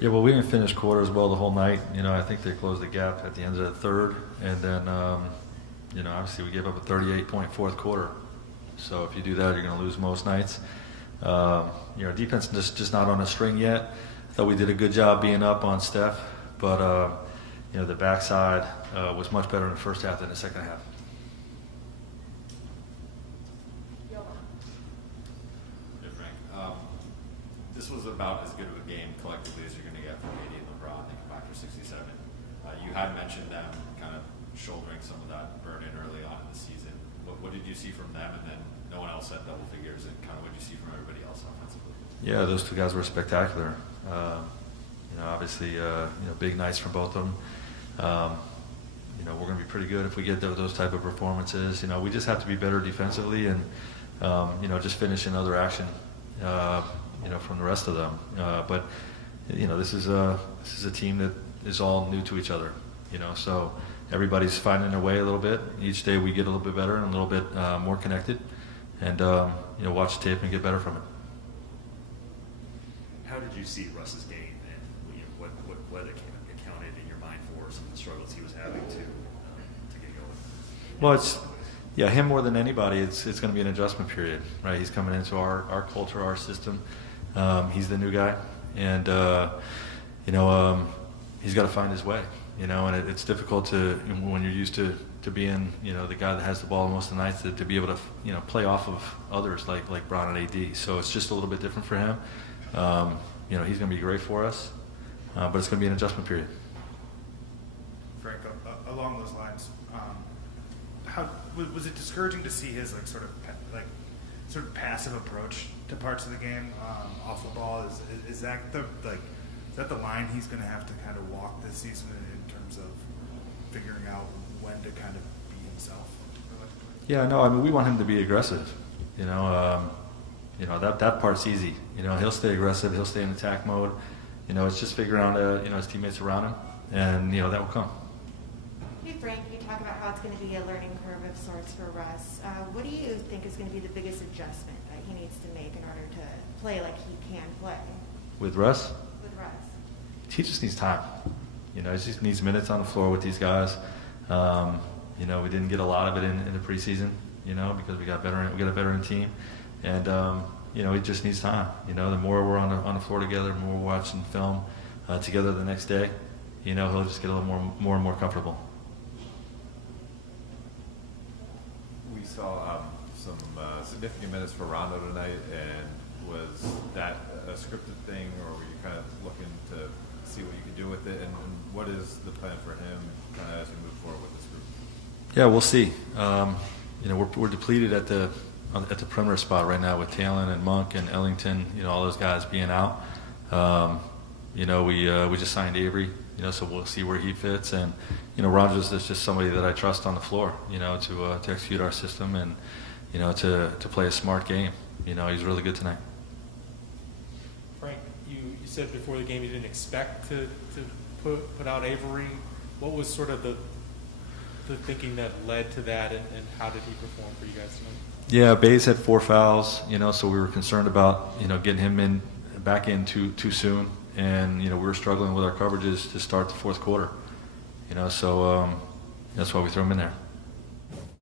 Yeah, well, we didn't finish quarters well the whole night. I think they closed the gap at the end of the third, and then, obviously we gave up a 38-point fourth quarter. So if you do that, you're going to lose most nights. Defense just not on a string yet. I thought we did a good job being up on Steph, but the backside was much better in the first half than the second half. Hey, Frank. This was about as good of a game collectively as you're going to get from AD and LeBron. They come back for 67. You had mentioned them kind of shouldering some of that burden early on in the season. What did you see from them? And then no one else had double figures. And kind of what did you see from everybody else offensively? Yeah, those two guys were spectacular. Obviously, big nights from both of them. We're going to be pretty good if we get those type of performances. We just have to be better defensively and, just finish another action, from the rest of them. But this is a team that is all new to each other, so everybody's finding their way a little bit. Each day we get a little bit better and a little bit more connected and, watch the tape and get better from it. How did you see Russ's game, and what accounted in your mind for some of the struggles he was having to get going? Well, him more than anybody. It's going to be an adjustment period, right? He's coming into our culture, our system. He's the new guy, and he's got to find his way. And it's difficult to when you're used to being the guy that has the ball most of the nights to be able to play off of others like Bron and AD. So it's just a little bit different for him. He's going to be great for us, but it's going to be an adjustment period. Frank, along those lines, how was it discouraging to see his sort of passive approach to parts of the game off the ball? Is that the line he's going to have to kind of walk this season in terms of figuring out when to kind of be himself? Yeah, no, I mean we want him to be aggressive. That part's easy. He'll stay aggressive. He'll stay in attack mode. It's just figuring out, his teammates around him, and that will come. Hey Frank, you talk about how it's going to be a learning curve of sorts for Russ. What do you think is going to be the biggest adjustment that he needs to make in order to play like he can play? With Russ? With Russ. He just needs time. He just needs minutes on the floor with these guys. We didn't get a lot of it in the preseason, because we got a veteran team. And, he just needs time. The more we're on the floor together, the more we're watching film together the next day, he'll just get a little more and more comfortable. We saw some significant minutes for Rondo tonight, and was that a scripted thing, or were you kind of looking to see what you could do with it? And what is the plan for him kind of as we move forward with this group? Yeah, we'll see. We're depleted at the perimeter spot right now with Talon and Monk and Ellington, all those guys being out. We just signed Avery, so we'll see where he fits. And, Rogers is just somebody that I trust on the floor, to execute our system and, to play a smart game. He's really good tonight. Frank, you said before the game you didn't expect to put out Avery. What was sort of the thinking that led to that, and how did he perform for you guys tonight? Yeah, Bays had 4 fouls, so we were concerned about, getting him back in too soon. And, we were struggling with our coverages to start the fourth quarter, so that's why we threw him in there.